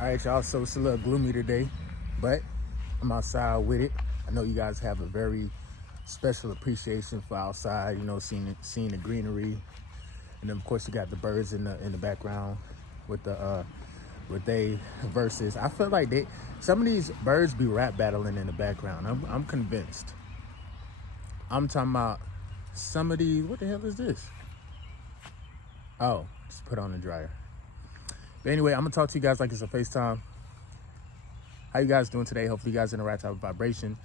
All right, y'all. So it's a little gloomy today, but I'm outside with it. I know you guys have a very special appreciation for outside. You know, seeing the greenery, and then of course you got the birds in the background with the with they verses. I feel like some of these birds be rap battling in the background. I'm convinced. I'm talking about some of these. What the hell is this? Oh, just put on the dryer. But anyway, I'm gonna talk to you guys like it's a FaceTime. How you guys doing today? Hopefully you guys in the right type of vibration.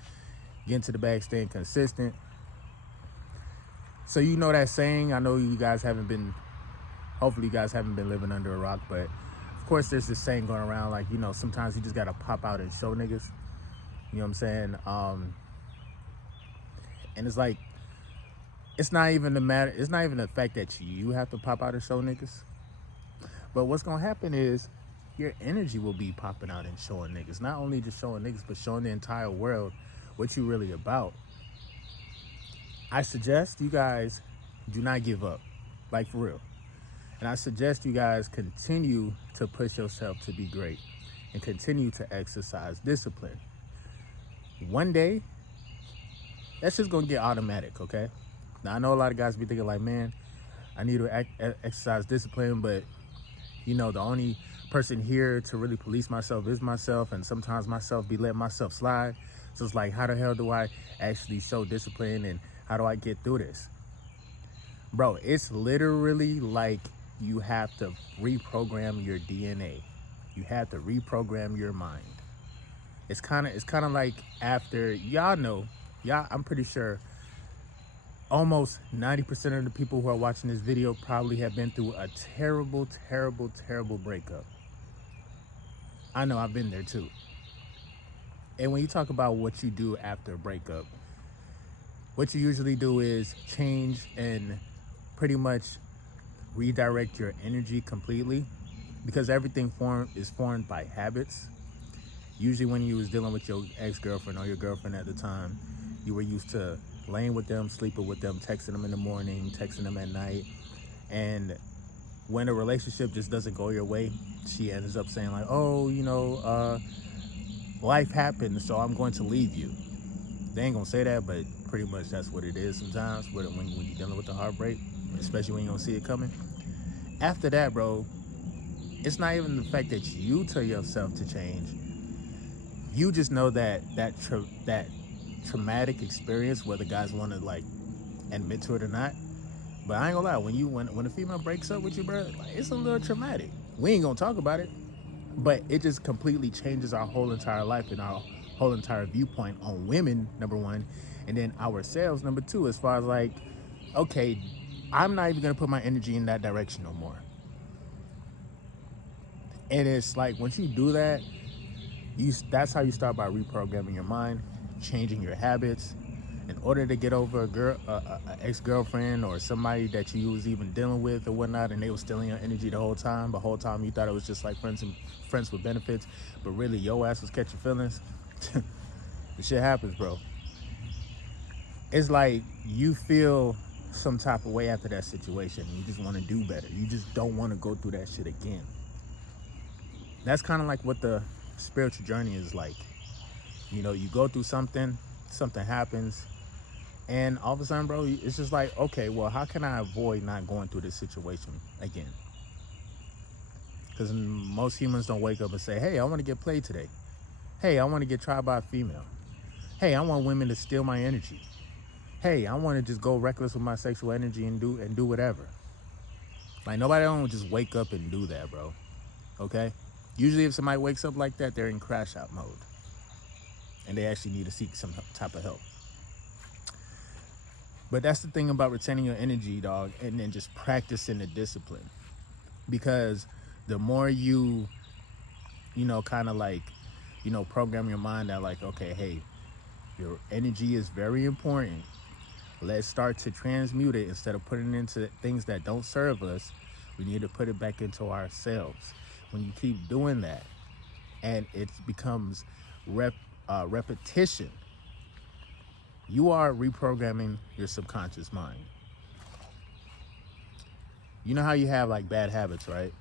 Getting to the bag, staying consistent. So you know that saying, I know you guys haven't been, hopefully you guys haven't been living under a rock, but of course there's this saying going around like, you know, sometimes you just gotta pop out and show niggas. You know what I'm saying? And it's like, it's not even the fact that you have to pop out and show niggas. But what's gonna happen is your energy will be popping out and showing niggas. Not only just showing niggas, but showing the entire world what you really about. I suggest you guys do not give up, like for real. And I suggest you guys continue to push yourself to be great and continue to exercise discipline. One day, that's just gonna get automatic, okay? Now I know a lot of guys be thinking like, man, I need to exercise discipline, but you know, the only person here to really police myself is myself, and sometimes myself be letting myself slide. So it's like, how the hell do I actually show discipline, and how do I get through this? Bro, it's literally like you have to reprogram your DNA. You have to reprogram your mind. It's kind of like after, I'm pretty sure almost 90% of the people who are watching this video probably have been through a terrible, terrible, terrible breakup. I know I've been there too. And when you talk about what you do after a breakup, what you usually do is change and pretty much redirect your energy completely, because everything is formed by habits. Usually when you was dealing with your ex-girlfriend or your girlfriend at the time, you were used to laying with them, sleeping with them, texting them in the morning, texting them at night. And when a relationship just doesn't go your way, she ends up saying like, oh, you know, life happens, so I'm going to leave you. They ain't gonna say that, but pretty much that's what it is sometimes when you're dealing with the heartbreak, especially when you don't see it coming. After that, bro, it's not even the fact that you tell yourself to change. You just know that traumatic experience, whether guys want to like admit to it or not. But I ain't gonna lie, when a female breaks up with you, bro, like, it's a little traumatic. We ain't gonna talk about it, but it just completely changes our whole entire life and our whole entire viewpoint on women, number one, and then ourselves, number two, as far as like, okay, I'm not even gonna put my energy in that direction no more. And it's like, once you do that, that's how you start by reprogramming your mind, changing your habits. In order to get over a ex-girlfriend or somebody that you was even dealing with or whatnot, and they was stealing your energy the whole time you thought it was just like friends with benefits, but really your ass was catching feelings. The shit happens, bro. It's like you feel some type of way after that situation. You just want to do better. You just don't want to go through that shit again. That's kind of like what the spiritual journey is like. You know, you go through something happens, and all of a sudden, bro, it's just like, okay, well, how can I avoid not going through this situation again? Because most humans don't wake up and say, hey, I want to get played today. Hey, I want to get tried by a female. Hey, I want women to steal my energy. Hey, I want to just go reckless with my sexual energy and do whatever. Like, nobody don't just wake up and do that, bro. Okay? Usually if somebody wakes up like that, they're in crash out mode, and they actually need to seek some type of help. But that's the thing about retaining your energy, dog, and then just practicing the discipline. Because the more you know, kind of like, you know, program your mind that like, okay, hey, your energy is very important. Let's start to transmute it. Instead of putting it into things that don't serve us, we need to put it back into ourselves. When you keep doing that, and it becomes repetition, you are reprogramming your subconscious mind. You know how you have like bad habits, right?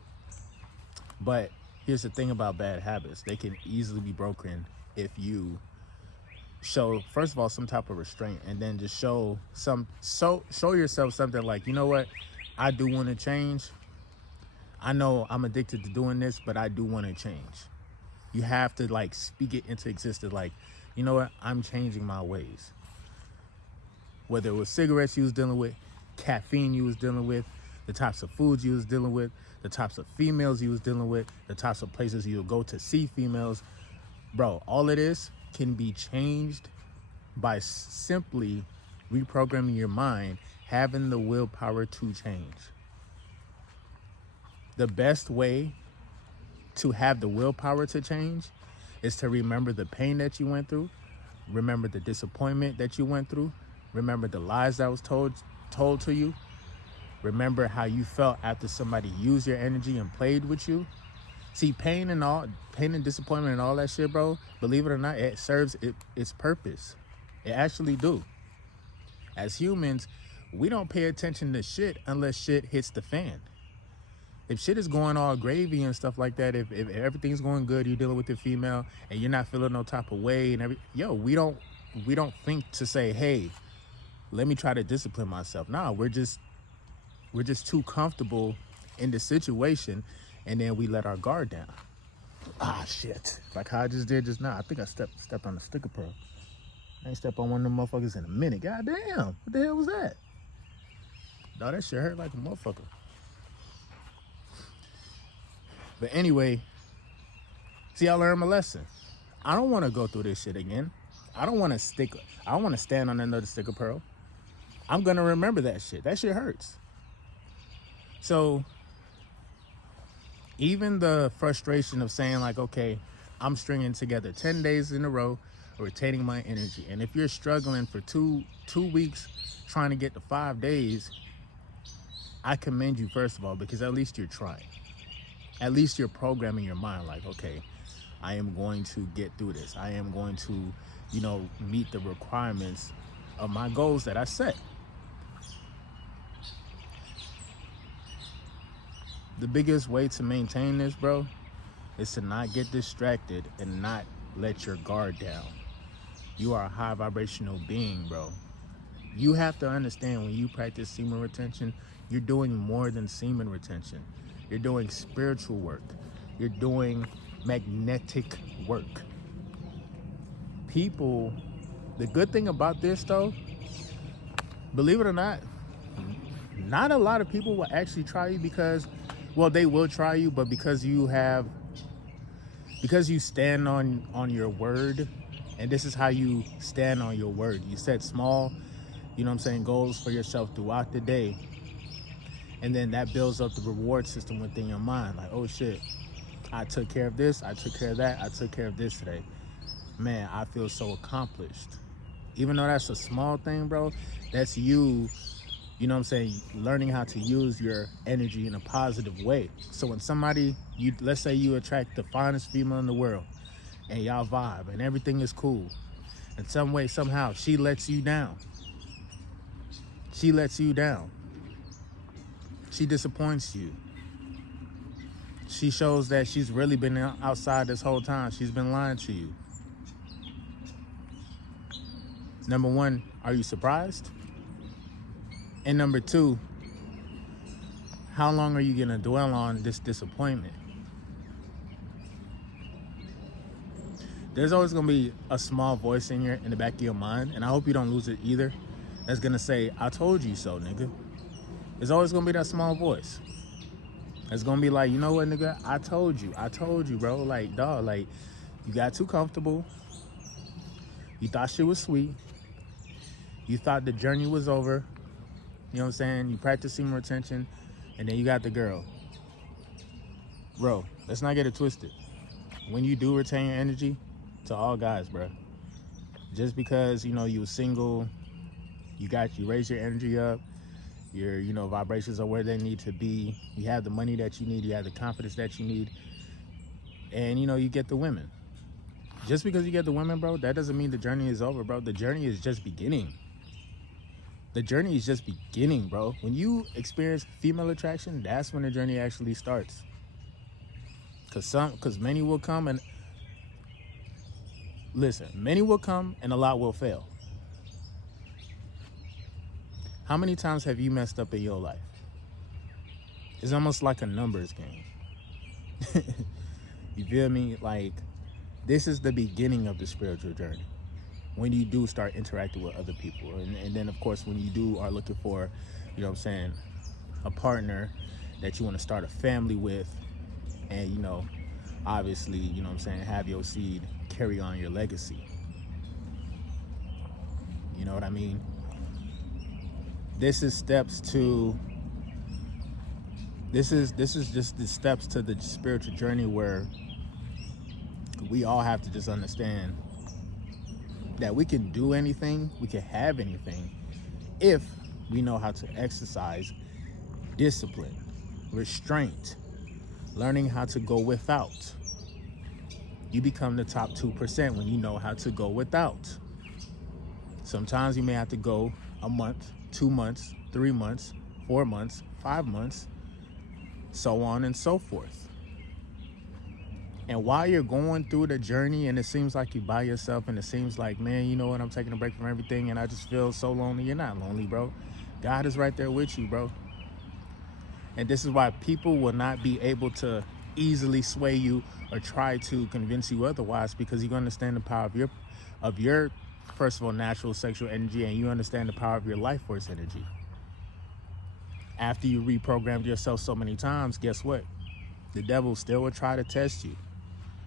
But here's the thing about bad habits. They can easily be broken if you show, first of all, some type of restraint, and then just show yourself something like, you know what, I do want to change. I know I'm addicted to doing this, but I do want to change. You have to like speak it into existence. Like, you know what, I'm changing my ways. Whether it was cigarettes you was dealing with, caffeine you was dealing with, the types of foods you was dealing with, the types of females you was dealing with, the types of places you would go to see females. Bro, all of this can be changed by simply reprogramming your mind, having the willpower to change. The best way to have the willpower to change is to remember the pain that you went through, remember the disappointment that you went through, remember the lies that was told to you, remember how you felt after somebody used your energy and played with you. See, pain and disappointment and all that shit, bro, believe it or not, it serves its purpose. It actually do. As humans, we don't pay attention to shit unless shit hits the fan. If shit is going all gravy and stuff like that, if everything's going good, you're dealing with the female and you're not feeling no type of way and we don't think to say, hey, let me try to discipline myself. Nah, we're just too comfortable in the situation, and then we let our guard down. Ah, shit. Like how I just did just now. I think I stepped on the sticker pearl. I ain't stepped on one of them motherfuckers in a minute. God damn. What the hell was that? No, that shit hurt like a motherfucker. But anyway, see, I learned my lesson. I don't want to go through this shit again. I don't want to stand on another sticker pearl. I'm going to remember that shit. That shit hurts. So even the frustration of saying like, okay, I'm stringing together 10 days in a row, retaining my energy. And if you're struggling for two weeks trying to get to 5 days, I commend you, first of all, because at least you're trying. At least you're programming your mind like, okay, I am going to get through this. I am going to, meet the requirements of my goals that I set. The biggest way to maintain this, bro, is to not get distracted and not let your guard down. You are a high vibrational being, bro. You have to understand, when you practice semen retention, you're doing more than semen retention. You're doing spiritual work. You're doing magnetic work. People, the good thing about this though, believe it or not a lot of people will actually try you because, well, they will try you, but because you stand on your word, and this is how you stand on your word. You set small, goals for yourself throughout the day. And then that builds up the reward system within your mind. Like, oh shit, I took care of this, I took care of that, I took care of this today. Man, I feel so accomplished. Even though that's a small thing, bro, that's you, learning how to use your energy in a positive way. So when let's say you attract the finest female in the world and y'all vibe and everything is cool, in some way, somehow, she lets you down. She disappoints you. She shows that she's really been outside this whole time. She's been lying to you. Number one, are you surprised? And number two, how long are you going to dwell on this disappointment? There's always going to be a small voice in the back of your mind, and I hope you don't lose it either, that's going to say, I told you so, nigga. There's always going to be that small voice. It's going to be like, you know what, nigga? I told you, bro. Like, dog, like, you got too comfortable. You thought shit was sweet. You thought the journey was over. You know what I'm saying? You practice semen retention, and then you got the girl. Bro, let's not get it twisted. When you do retain your energy, to all guys, bro, just because, you were single, you raise your energy up, your, vibrations are where they need to be, you have the money that you need, you have the confidence that you need, and, you get the women. Just because you get the women, bro, that doesn't mean the journey is over, bro. The journey is just beginning. The journey is just beginning, bro. When you experience female attraction, that's when the journey actually starts. Because many will come and listen, many will come and a lot will fail. How many times have you messed up in your life? It's almost like a numbers game. You feel me? Like, this is the beginning of the spiritual journey. When you do start interacting with other people. And then, of course, when you do are looking for, you know what I'm saying, a partner that you want to start a family with. And, you know, obviously, you know what I'm saying, have your seed carry on your legacy. You know what I mean? This is just the steps to the spiritual journey where we all have to just understand that we can do anything, we can have anything if we know how to exercise discipline, restraint, learning how to go without. You become the top 2% when you know how to go without. Sometimes you may have to go a month, 2 months, 3 months, 4 months, 5 months, so on and so forth. And while you're going through the journey and it seems like you're by yourself and it seems like, man, you know what, I'm taking a break from everything and I just feel so lonely. You're not lonely, bro. God is right there with you, bro. And this is why people will not be able to easily sway you or try to convince you otherwise, because you understand the power of your first of all, natural sexual energy, and you understand the power of your life force energy. After you reprogrammed yourself so many times, guess what? The devil still will try to test you.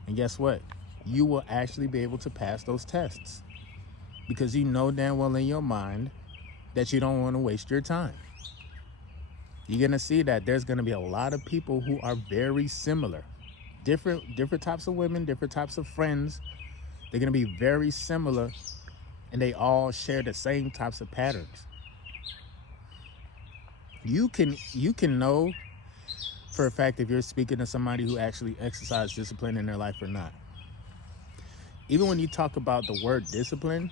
And guess what? You will actually be able to pass those tests, because you know damn well in your mind that you don't want to waste your time. You're going to see that there's going to be a lot of people who are very similar. Different types of women, different types of friends. They're going to be very similar, and they all share the same types of patterns. You can know for a fact if you're speaking to somebody who actually exercises discipline in their life or not. Even when you talk about the word discipline,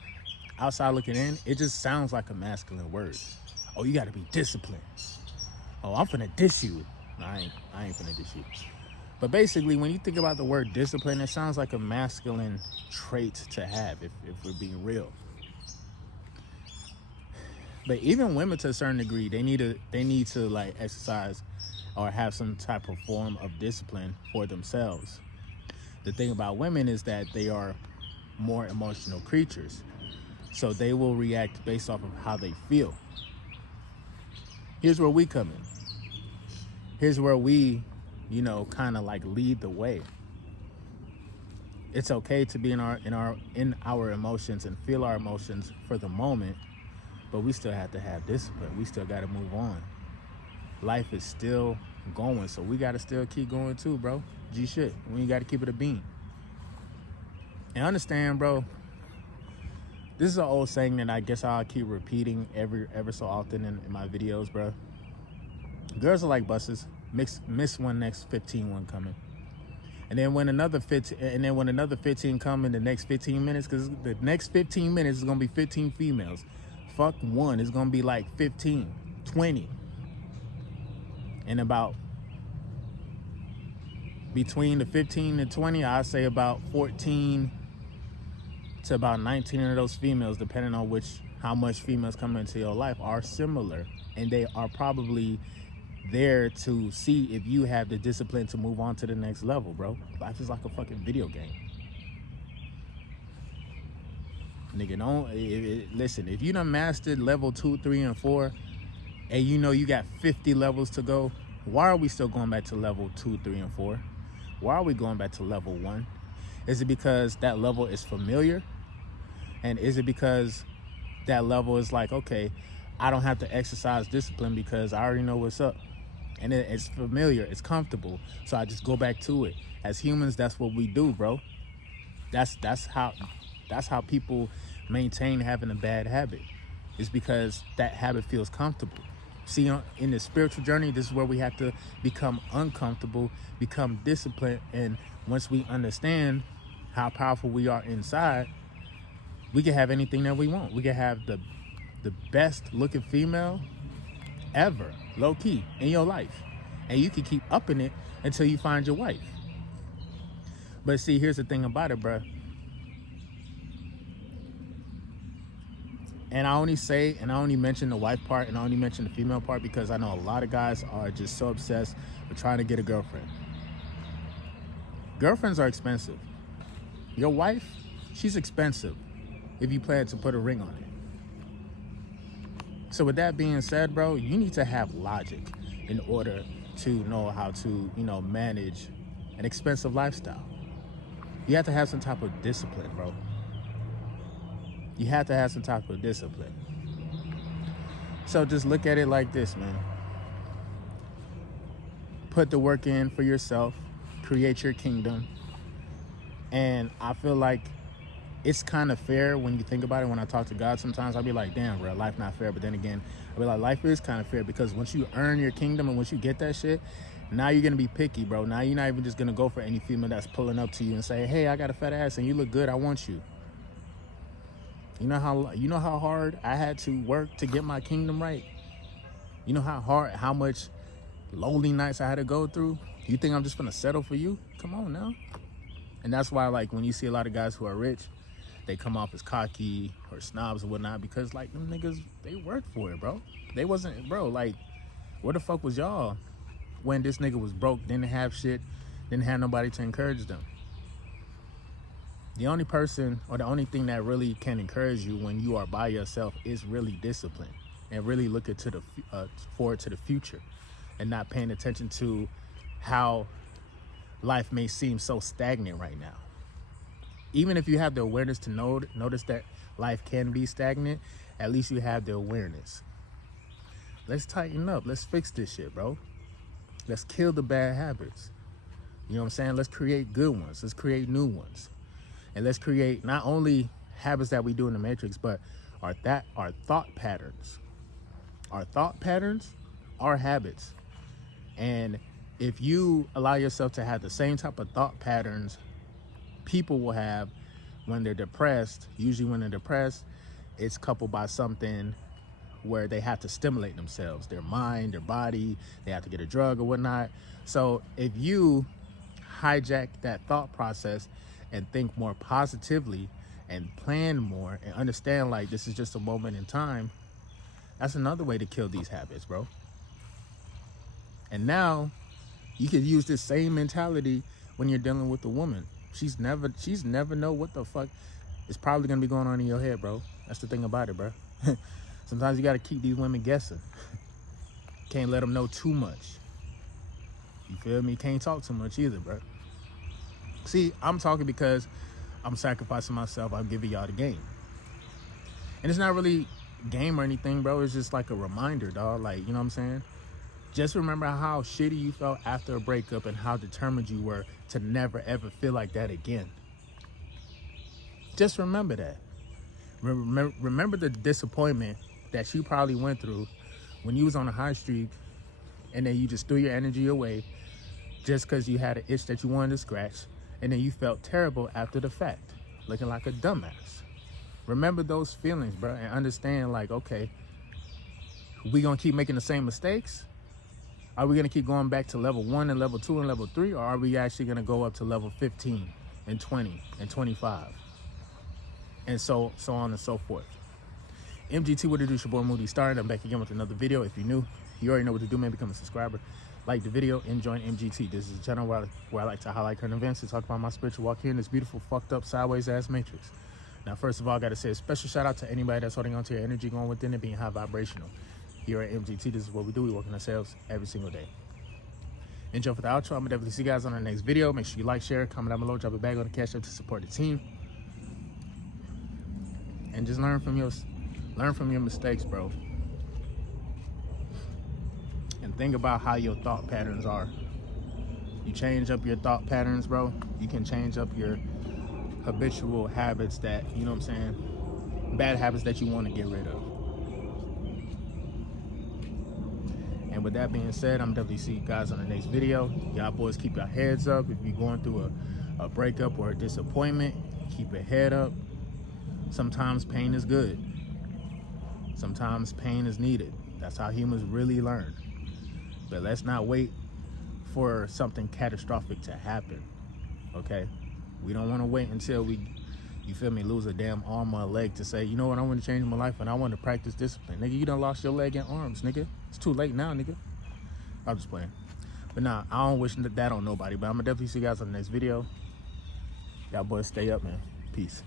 outside looking in, it just sounds like a masculine word. Oh, you got to be disciplined. Oh, I'm finna diss you. No, I ain't finna diss you. But basically, when you think about the word discipline, it sounds like a masculine trait to have, if we're being real. But even women, to a certain degree, they need to like exercise or have some type of form of discipline for themselves. The thing about women is that they are more emotional creatures, so they will react based off of how they feel. Here's where we come in. Here's where we, kind of like lead the way. It's okay to be in our emotions and feel our emotions for the moment, but we still have to have discipline. We still got to move on. Life is still going, so we got to still keep going too, bro. G shit. We got to keep it a beam. And understand, bro, this is an old saying that I guess I'll keep repeating ever so often in my videos, bro. Girls are like buses. Miss one, next 15 one coming. And then when another 15 come in the next 15 minutes, because the next 15 minutes is going to be 15 females. Fuck one, it's going to be like 15, 20. And about between the 15 and 20, I say about 14 to about 19 of those females, depending on how much females come into your life, are similar. And they are probably there to see if you have the discipline to move on to the next level, bro. Life is like a fucking video game. Nigga, listen, if you done mastered level 2, 3, and 4, and you got 50 levels to go, why are we still going back to level 2, 3, and 4? Why are we going back to level 1? Is it because that level is familiar? And is it because that level is like, okay, I don't have to exercise discipline because I already know what's up. And it's familiar, it's comfortable, so I just go back to it. As humans, that's what we do, bro. That's how people maintain having a bad habit. It's because that habit feels comfortable. See, in the spiritual journey, this is where we have to become uncomfortable, become disciplined, and once we understand how powerful we are inside, we can have anything that we want. We can have the best looking female ever, low key, in your life, and you can keep upping it until you find your wife. But see, here's the thing about it, bruh. And I only mention the wife part and I only mention the female part because I know a lot of guys are just so obsessed with trying to get a girlfriend. Girlfriends are expensive. Your wife, she's expensive if you plan to put a ring on it. So with that being said, bro, you need to have logic in order to know how to, manage an expensive lifestyle. You have to have some type of discipline, bro. You have to have some type of discipline. So just look at it like this, man. Put the work in for yourself. Create your kingdom. And I feel like it's kind of fair when you think about it. When I talk to God sometimes, I'll be like, damn, bro, life not fair. But then again, I'll be like, life is kind of fair because once you earn your kingdom and once you get that shit, now you're going to be picky, bro. Now you're not even just going to go for any female that's pulling up to you and say, hey, I got a fat ass and you look good. I want you. You know how hard I had to work to get my kingdom right? You know how much lonely nights I had to go through? You think I'm just going to settle for you? Come on now. And that's why, like, when you see a lot of guys who are rich, they come off as cocky or snobs or whatnot because, like, them niggas, they worked for it, bro. They wasn't, bro, like, where the fuck was y'all when this nigga was broke, didn't have shit, didn't have nobody to encourage them? The only person or the only thing that really can encourage you when you are by yourself is really discipline and really looking to the forward to the future and not paying attention to how life may seem so stagnant right now. Even if you have the awareness to notice that life can be stagnant, at least you have the awareness. Let's tighten up. Let's fix this shit, bro. Let's kill the bad habits. You know what I'm saying? Let's create good ones. Let's create new ones. And let's create not only habits that we do in the Matrix, but our thought patterns. Our thought patterns are habits. And if you allow yourself to have the same type of thought patterns people will have when they're depressed, usually when they're depressed, it's coupled by something where they have to stimulate themselves, their mind, their body, they have to get a drug or whatnot. So if you hijack that thought process and think more positively and plan more and understand like this is just a moment in time, that's another way to kill these habits, bro. And now you can use this same mentality when you're dealing with a woman. She's never know what the fuck is probably gonna be going on in your head, bro. That's the thing about it, bro. Sometimes you gotta keep these women guessing. Can't let them know too much. You feel me? Can't talk too much either, bro. See, I'm talking because I'm sacrificing myself. I'm giving y'all the game. And it's not really game or anything, bro. It's just like a reminder, dog. Like, you know what I'm saying? Just remember how shitty you felt after a breakup and how determined you were to never, ever feel like that again. Just remember that. Remember the disappointment that you probably went through when you was on the high street and then you just threw your energy away just because you had an itch that you wanted to scratch, and then you felt terrible after the fact, looking like a dumbass. Remember those feelings, bro, and understand, like, okay, we gonna keep making the same mistakes? Are we gonna keep going back to level 1 and level 2 and level 3, or are we actually gonna go up to level 15 and 20 and 25? And so on and so forth. MGT, what it do? It's your boy Moody Star. I'm back again with another video. If you're new, you already know what to do, man. Become a subscriber, like the video, and join MGT. This is a channel where I like to highlight current events and talk about my spiritual walk here in this beautiful, fucked up, sideways ass matrix. Now, first of all, I got to say a special shout out to anybody that's holding on to your energy, going within it, being high vibrational. Here at MGT, this is what we do. We work on ourselves every single day. Enjoy for the outro. I'm gonna definitely see you guys on our next video. Make sure you like, share, comment down below, drop a bag on the cash app to support the team, and just learn from your mistakes, bro. And think about how your thought patterns are. You change up your thought patterns, bro, you can change up your habitual habits that, you know what I'm saying, bad habits that you want to get rid of. And with that being said, I'm definitely see you guys on the next video. Y'all boys, keep your heads up. If you're going through a breakup or a disappointment, keep your head up. Sometimes pain is good. Sometimes pain is needed. That's how humans really learn. But let's not wait for something catastrophic to happen, okay? We don't want to wait until we, you feel me, lose a damn arm or a leg to say, you know what, I want to change my life and I want to practice discipline. Nigga, you done lost your leg and arms, nigga. It's too late now, nigga. I'm just playing. But nah, I don't wish that on nobody. But I'm going to definitely see you guys on the next video. Y'all boys stay up, man. Peace.